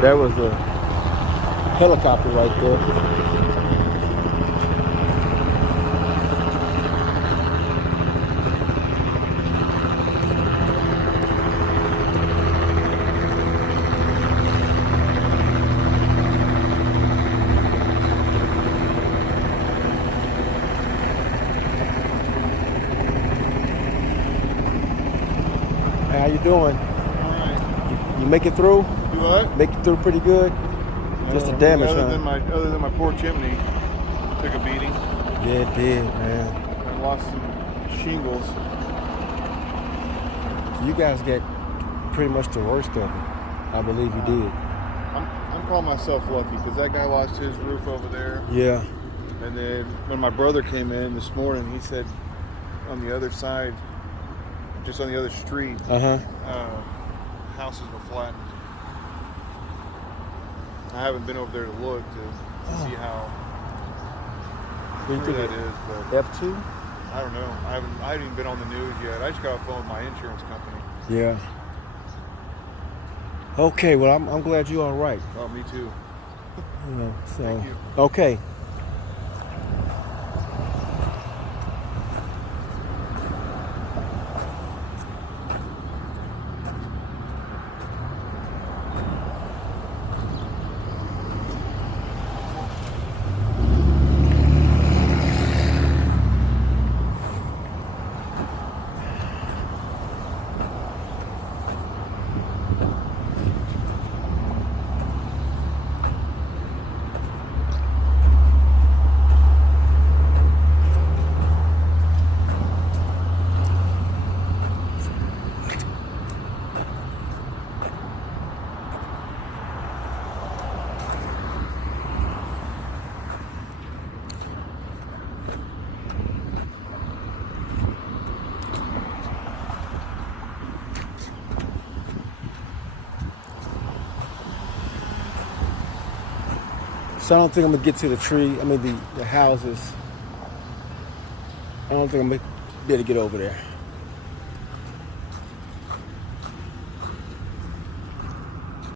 There was a helicopter right there. How you doing? All right. You make it through? You what? Make it through pretty good? Just the damage, other huh? than my poor chimney took a beating. Yeah, it did, man. I lost some shingles. So you guys get pretty much the worst of it. I believe you did. I'm calling myself lucky because that guy lost his roof over there. Yeah. And then when my brother came in this morning, he said on the other side, just on the other street, houses were flattened. I haven't been over there to look to see how true that is, but F2? I don't know. I haven't even been on the news yet. I just got off the phone with my insurance company. Yeah. Okay, well, I'm glad you're all right. Oh, me too. You know, so. Thank you. Okay. So I don't think I'm gonna get to the tree. I mean the houses. I don't think I'm gonna be able to get over there.